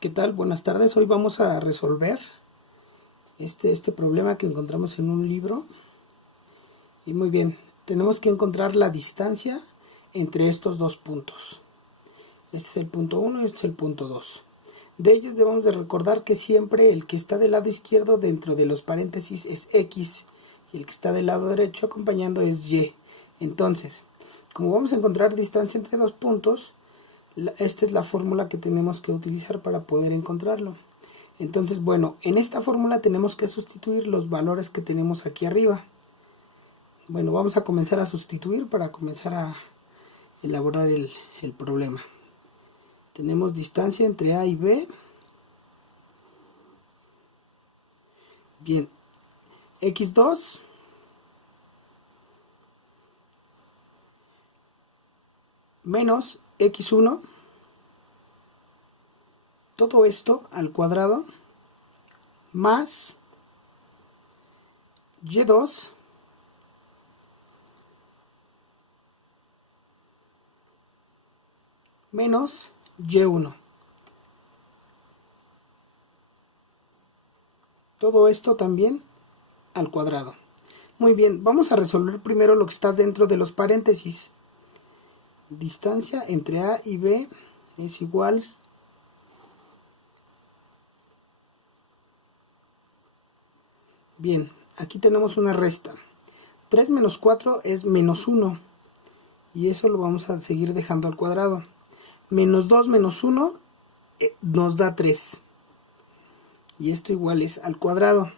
¿Qué tal? Buenas tardes. Hoy vamos a resolver este problema que encontramos en un libro. Y muy bien, tenemos que encontrar la distancia entre estos dos puntos. Este es el punto 1 y este es el punto 2. De ellos debemos de recordar que siempre el que está del lado izquierdo dentro de los paréntesis es X y el que está del lado derecho acompañando es Y. Entonces, como vamos a encontrar distancia entre dos puntos, esta es la fórmula que tenemos que utilizar para poder encontrarlo. Entonces, bueno, en esta fórmula tenemos que sustituir los valores que tenemos aquí arriba. Bueno, vamos a comenzar a sustituir para comenzar a elaborar el problema. Tenemos distancia entre A y B. Bien, x2 menos x1, todo esto al cuadrado, más y2 menos y1. Todo esto también al cuadrado. Muy bien, vamos a resolver primero lo que está dentro de los paréntesis. Distancia entre A y B es igual bien, aquí tenemos una resta. 3 menos 4 es menos 1 y eso lo vamos a seguir dejando al cuadrado. Menos 2 menos 1 nos da 3 y esto igual es al cuadrado.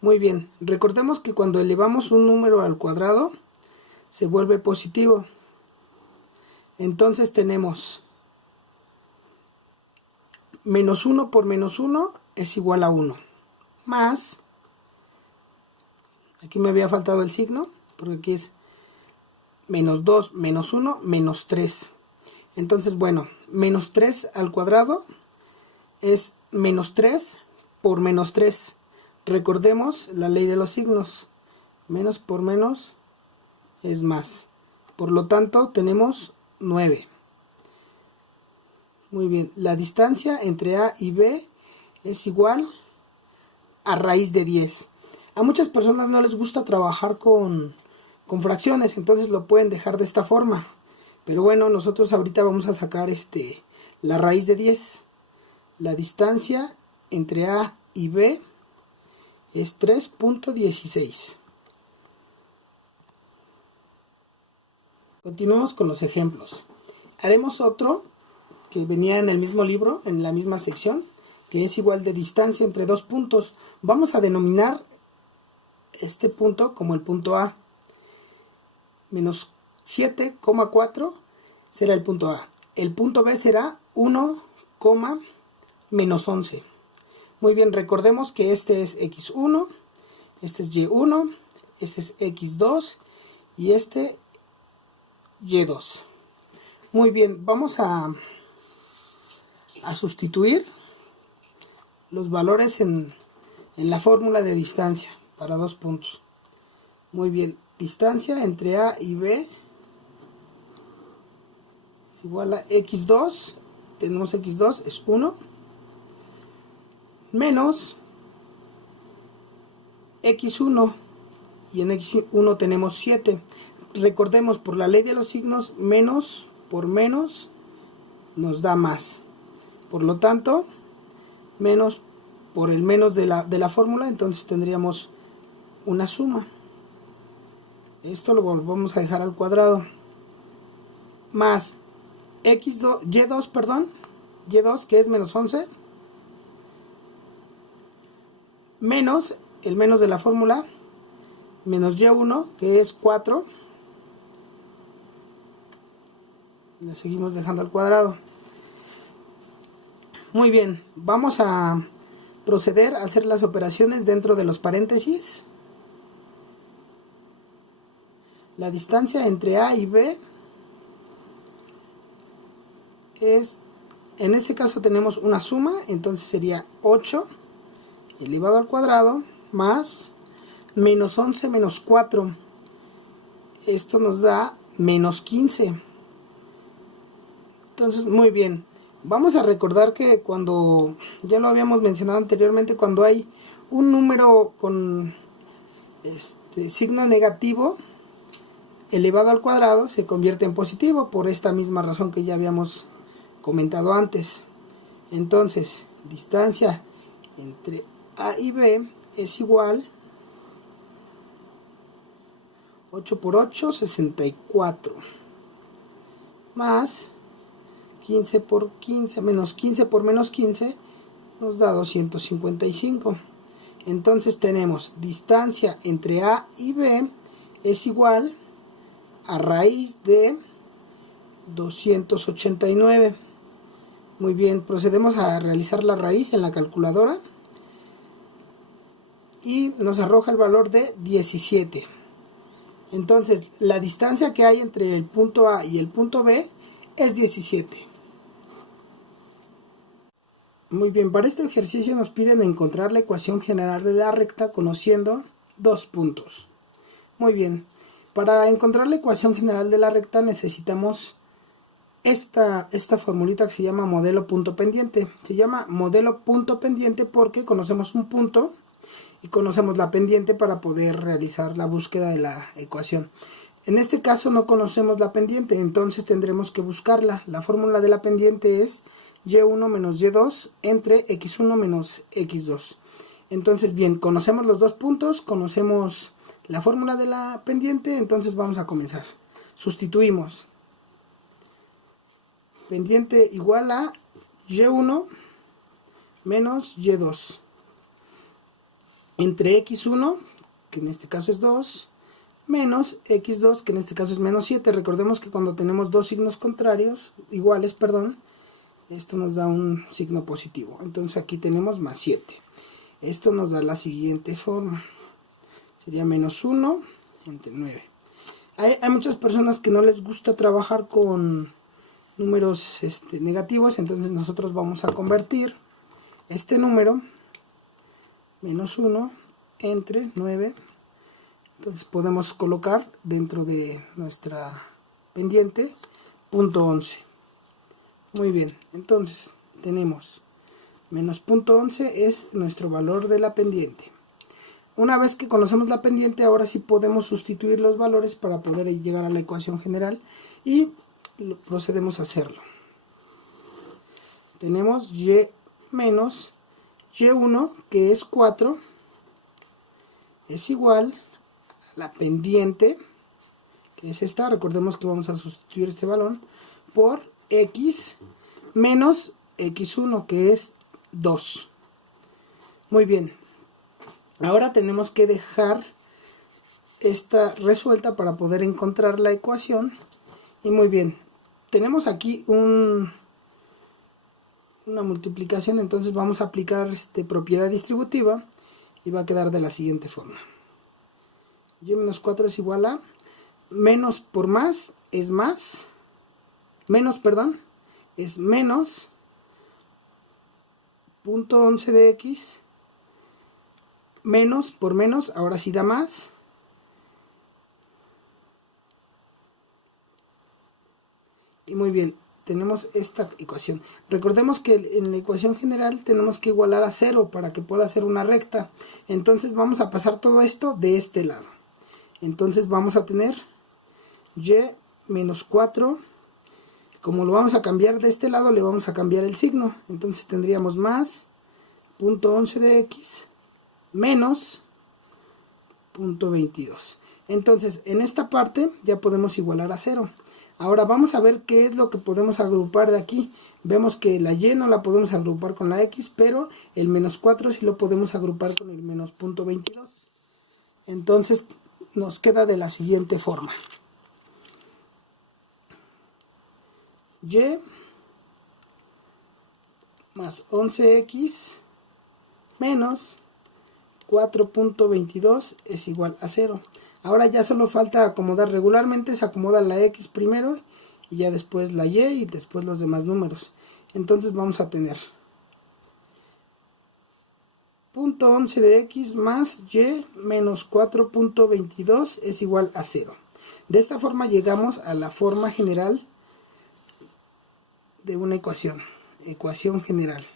Muy bien, recordemos que cuando elevamos un número al cuadrado se vuelve positivo. Entonces tenemos menos 1 por menos 1 es igual a 1. Más, aquí me había faltado el signo, porque aquí es menos 2 menos 1 menos 3. Entonces, bueno, menos 3 al cuadrado es menos 3 por menos 3. Recordemos la ley de los signos. Menos por menos es más. Por lo tanto, tenemos 9. Muy bien, la distancia entre A y B es igual a raíz de 10. A muchas personas no les gusta trabajar con fracciones, entonces lo pueden dejar de esta forma. Pero bueno, nosotros ahorita vamos a sacar la raíz de 10. La distancia entre A y B es 3.16. Continuamos con los ejemplos. Haremos otro que venía en el mismo libro, en la misma sección, que es igual de distancia entre dos puntos. Vamos a denominar este punto como el punto A. Menos 7,4 será el punto A. El punto B será 1, menos 11. Muy bien, recordemos que este es x1, este es y1, este es x2 y este y2. Muy bien, vamos a sustituir los valores en la fórmula de distancia para dos puntos. Muy bien, distancia entre A y B es igual a x2, tenemos x2 es 1, menos x1 y en x1 tenemos 7. Recordemos, por la ley de los signos, menos por menos nos da más. Por lo tanto, menos por el menos de la fórmula, entonces tendríamos una suma. Esto lo volvemos a dejar al cuadrado. Más x2, y2, perdón, y2 que es menos 11, menos el menos de la fórmula, menos y1 que es 4. Le seguimos dejando al cuadrado. Muy bien, vamos a proceder a hacer las operaciones dentro de los paréntesis. La distancia entre A y B es, en este caso tenemos una suma, entonces sería 8 elevado al cuadrado más menos 11 menos 4. Esto nos da menos 15. Entonces, muy bien, vamos a recordar que cuando, ya lo habíamos mencionado anteriormente, cuando hay un número con signo negativo elevado al cuadrado se convierte en positivo, por esta misma razón que ya habíamos comentado antes. Entonces, distancia entre A y B es igual 8 por 8, 64, más 15 por 15, menos 15 por menos 15, nos da 255. Entonces tenemos distancia entre A y B es igual a raíz de 289. Muy bien, procedemos a realizar la raíz en la calculadora y nos arroja el valor de 17. Entonces, la distancia que hay entre el punto A y el punto B es 17. Muy bien, para este ejercicio nos piden encontrar la ecuación general de la recta conociendo dos puntos. Muy bien, para encontrar la ecuación general de la recta necesitamos esta formulita que se llama modelo punto pendiente. Se llama modelo punto pendiente porque conocemos un punto y conocemos la pendiente para poder realizar la búsqueda de la ecuación. En este caso no conocemos la pendiente, entonces tendremos que buscarla. La fórmula de la pendiente es y1 menos y2 entre x1 menos x2. Entonces, bien, conocemos los dos puntos, conocemos la fórmula de la pendiente, entonces vamos a comenzar. Sustituimos. Pendiente igual a y1 menos y2 entre x1, que en este caso es 2, menos x2, que en este caso es menos 7. Recordemos que cuando tenemos dos signos contrarios, iguales, perdón, esto nos da un signo positivo. Entonces aquí tenemos más 7. Esto nos da la siguiente forma. Sería menos 1 entre 9. Hay muchas personas que no les gusta trabajar con números negativos, entonces nosotros vamos a convertir este número, menos 1 entre 9. Entonces podemos colocar dentro de nuestra pendiente punto 11. Muy bien, entonces tenemos menos punto 11 es nuestro valor de la pendiente. Una vez que conocemos la pendiente, ahora sí podemos sustituir los valores para poder llegar a la ecuación general y procedemos a hacerlo. Tenemos y menos y1, que es 4, es igual a la pendiente, que es esta. Recordemos que vamos a sustituir este valor por x menos x1, que es 2. Muy bien, ahora tenemos que dejar esta resuelta para poder encontrar la ecuación. Y muy bien, tenemos aquí una multiplicación, entonces vamos a aplicar propiedad distributiva y va a quedar de la siguiente forma. Y menos 4 es igual a menos por más es más, menos, perdón, es menos punto 11 de x, menos por menos, ahora sí da más, y muy bien, tenemos esta ecuación. Recordemos que en la ecuación general tenemos que igualar a 0 para que pueda ser una recta. Entonces vamos a pasar todo esto de este lado. Entonces vamos a tener y menos 4. Como lo vamos a cambiar de este lado, le vamos a cambiar el signo. Entonces tendríamos más punto 11 de x menos punto 22. Entonces en esta parte ya podemos igualar a 0. Ahora vamos a ver qué es lo que podemos agrupar de aquí. Vemos que la y no la podemos agrupar con la x, pero el menos 4 sí lo podemos agrupar con el menos punto 22. Entonces nos queda de la siguiente forma. Y más 11x menos 4.22 es igual a 0. Ahora ya solo falta acomodar. Regularmente se acomoda la x primero y ya después la y después los demás números. Entonces vamos a tener punto 11 de x más y menos 4.22 es igual a 0. De esta forma llegamos a la forma general de una ecuación. ecuación general.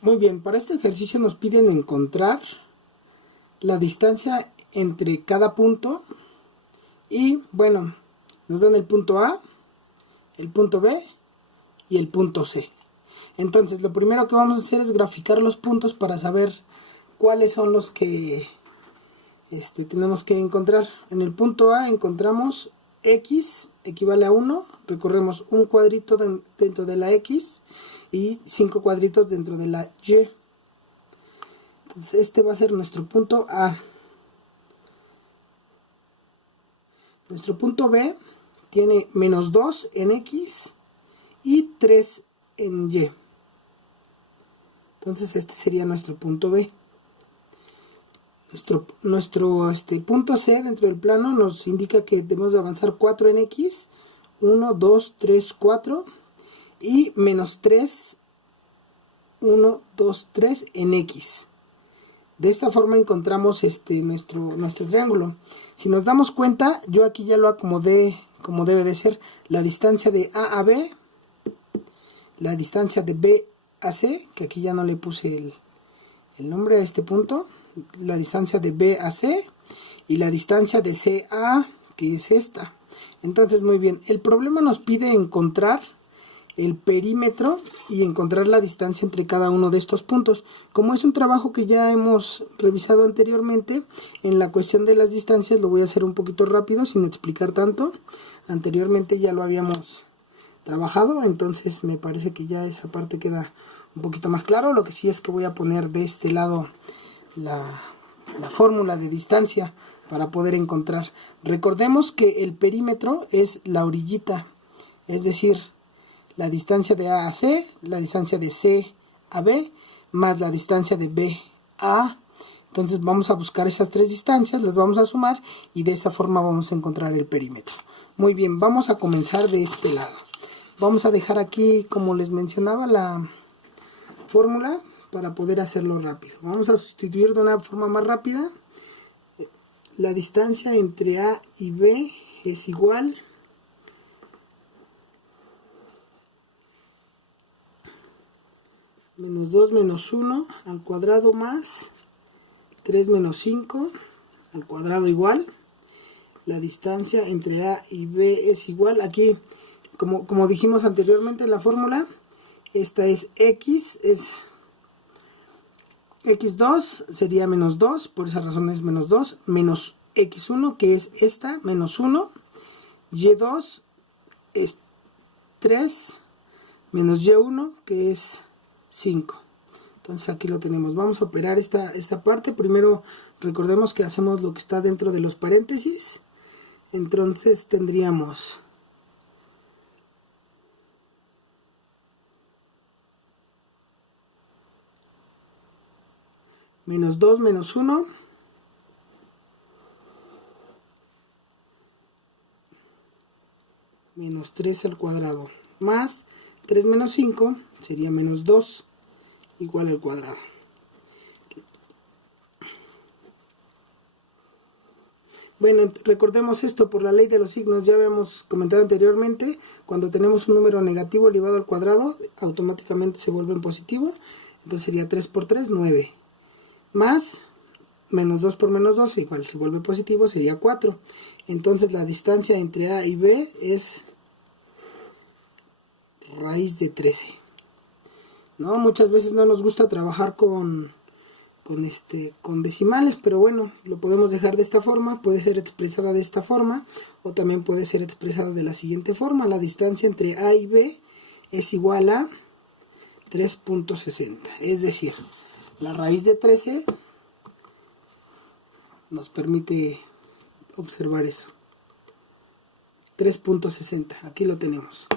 Muy bien, para este ejercicio nos piden encontrar la distancia entre cada punto y, bueno, nos dan el punto A, el punto B y el punto C. Entonces, lo primero que vamos a hacer es graficar los puntos para saber cuáles son los que tenemos que encontrar. En el punto A encontramos X equivale a 1, recorremos un cuadrito dentro de la X y 5 cuadritos dentro de la Y. Entonces este va a ser nuestro punto A. Nuestro punto B tiene menos 2 en X y 3 en Y. Entonces este sería nuestro punto B. Nuestro punto C dentro del plano nos indica que debemos de avanzar 4 en X, 1, 2, 3, 4 y menos 3, 1, 2, 3 en X. De esta forma encontramos nuestro triángulo. Si nos damos cuenta, yo aquí ya lo acomodé como debe de ser. La distancia de A a B, la distancia de B a C, que aquí ya no le puse el nombre a este punto, la distancia de B a C y la distancia de C a A, que es esta. Entonces, muy bien, el problema nos pide encontrar el perímetro y encontrar la distancia entre cada uno de estos puntos. Como es un trabajo que ya hemos revisado anteriormente, en la cuestión de las distancias lo voy a hacer un poquito rápido sin explicar tanto. Anteriormente ya lo habíamos trabajado, entonces me parece que ya esa parte queda un poquito más claro. Lo que sí es que voy a poner de este lado la fórmula de distancia para poder encontrar. Recordemos que el perímetro es la orillita, es decir, la distancia de A a C, la distancia de C a B, más la distancia de B a A. Entonces vamos a buscar esas tres distancias, las vamos a sumar y de esa forma vamos a encontrar el perímetro. Muy bien, vamos a comenzar de este lado. Vamos a dejar aquí, como les mencionaba, la fórmula para poder hacerlo rápido. Vamos a sustituir de una forma más rápida. La distancia entre A y B es igual menos 2 menos 1 al cuadrado más 3 menos 5 al cuadrado igual. La distancia entre A y B es igual. Aquí, como dijimos anteriormente en la fórmula, esta es X, es X2 sería menos 2, por esa razón es menos 2, menos X1 que es esta, menos 1, Y2 es 3, menos Y1 que es 5. Entonces aquí lo tenemos. Vamos a operar esta parte. Primero recordemos que hacemos lo que está dentro de los paréntesis. Entonces tendríamos menos 2 menos 1 menos 3 al cuadrado más 3 menos 5 sería menos 2 igual al cuadrado. Bueno, recordemos esto por la ley de los signos. Ya habíamos comentado anteriormente, cuando tenemos un número negativo elevado al cuadrado, automáticamente se vuelve en positivo. Entonces sería 3 por 3, 9. Más menos 2 por menos 2, igual se vuelve positivo, sería 4. Entonces la distancia entre A y B es raíz de 13. ¿No? Muchas veces no nos gusta trabajar con decimales, pero bueno, lo podemos dejar de esta forma. Puede ser expresada de esta forma o también puede ser expresada de la siguiente forma. La distancia entre A y B es igual a 3.60, es decir, la raíz de 13 nos permite observar eso. 3.60, aquí lo tenemos.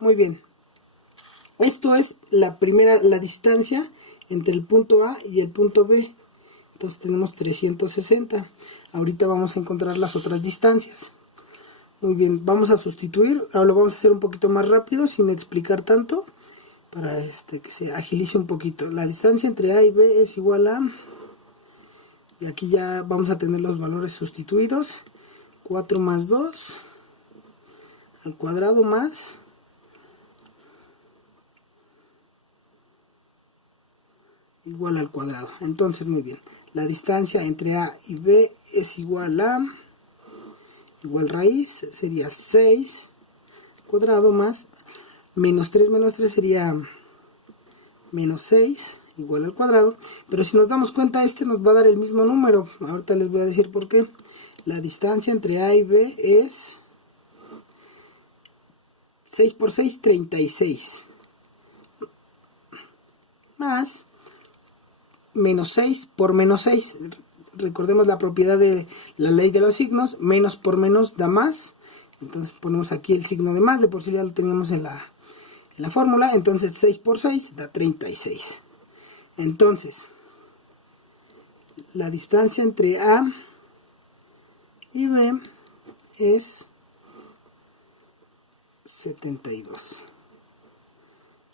Muy bien. Esto es la distancia entre el punto A y el punto B. Entonces tenemos 360. Ahorita vamos a encontrar las otras distancias. Muy bien, vamos a sustituir. Ahora lo vamos a hacer un poquito más rápido sin explicar tanto, para que se agilice un poquito. La distancia entre A y B es igual a Y aquí ya vamos a tener los valores sustituidos. 4 más 2 al cuadrado más igual al cuadrado. Entonces, muy bien. La distancia entre A y B es igual a raíz, sería 6 cuadrado más menos 3 sería menos 6 igual al cuadrado. Pero si nos damos cuenta, este nos va a dar el mismo número. Ahorita les voy a decir por qué. La distancia entre A y B es 6 por 6, 36. Más menos 6 por menos 6. Recordemos la propiedad de la ley de los signos. Menos por menos da más. Entonces ponemos aquí el signo de más. De por sí ya lo teníamos en la fórmula. Entonces 6 por 6 da 36. Entonces, la distancia entre A y B es 72.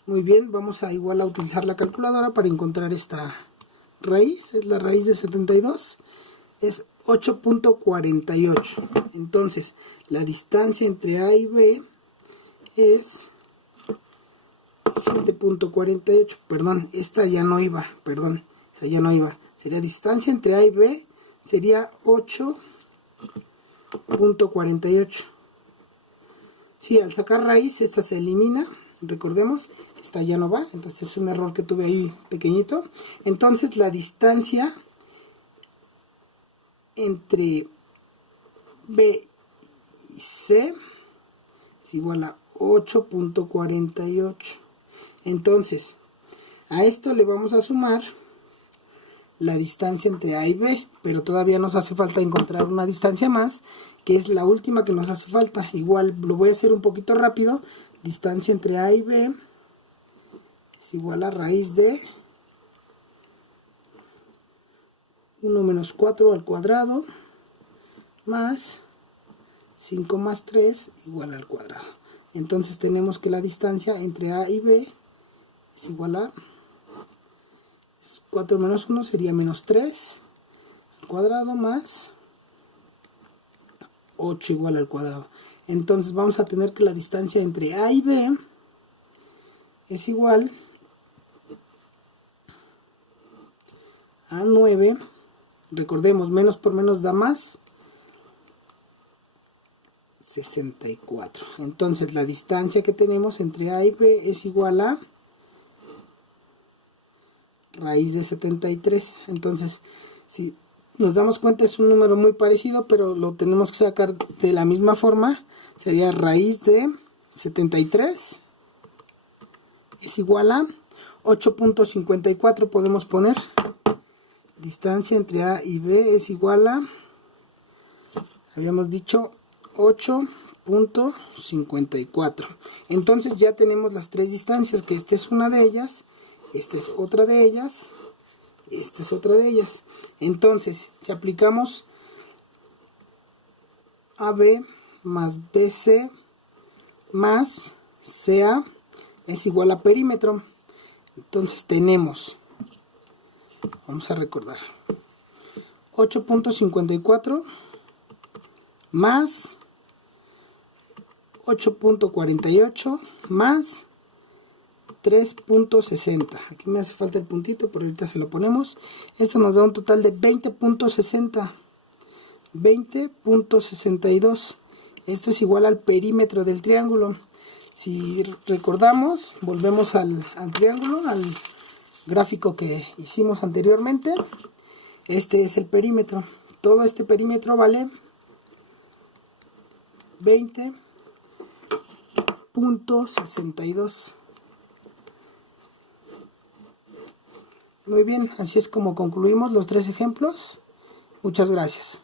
Muy bien, vamos a igual a utilizar la calculadora para encontrar esta raíz. Es la raíz de 72. Es 8.48. Entonces, la distancia entre A y B es 7.48. Perdón, esta ya no iba. Perdón, esta ya no iba. Sería distancia entre A y B. Sería 8.48. Sí, al sacar raíz, esta se elimina. Recordemos, esta ya no va. Entonces es un error que tuve ahí pequeñito. Entonces la distancia entre B y C es igual a 8.48. Entonces, a esto le vamos a sumar la distancia entre A y B, pero todavía nos hace falta encontrar una distancia más, que es la última que nos hace falta. Igual lo voy a hacer un poquito rápido. Distancia entre A y B es igual a raíz de 1 menos 4 al cuadrado más 5 más 3 igual al cuadrado. Entonces tenemos que la distancia entre A y B es igual a 4 menos 1 sería menos 3 al cuadrado más 8 igual al cuadrado. Entonces vamos a tener que la distancia entre A y B es igual a 9. Recordemos, menos por menos da más 64. Entonces la distancia que tenemos entre A y B es igual a raíz de 73. Entonces, si nos damos cuenta, es un número muy parecido, pero lo tenemos que sacar de la misma forma. Sería raíz de 73 es igual a 8.54. Podemos poner distancia entre A y B es igual a, habíamos dicho, 8.54. Entonces ya tenemos las tres distancias, que esta es una de ellas, esta es otra de ellas, esta es otra de ellas. Entonces, si aplicamos AB más BC más CA es igual a perímetro. Entonces tenemos, vamos a recordar, 8.54 más 8.48 más 3.60. Aquí me hace falta el puntito, pero ahorita se lo ponemos. Esto nos da un total de 20.60. 20.62. Esto es igual al perímetro del triángulo. Si recordamos, volvemos al triángulo, al gráfico que hicimos anteriormente. Este es el perímetro. Todo este perímetro vale 20.62. Muy bien, así es como concluimos los tres ejemplos. Muchas gracias.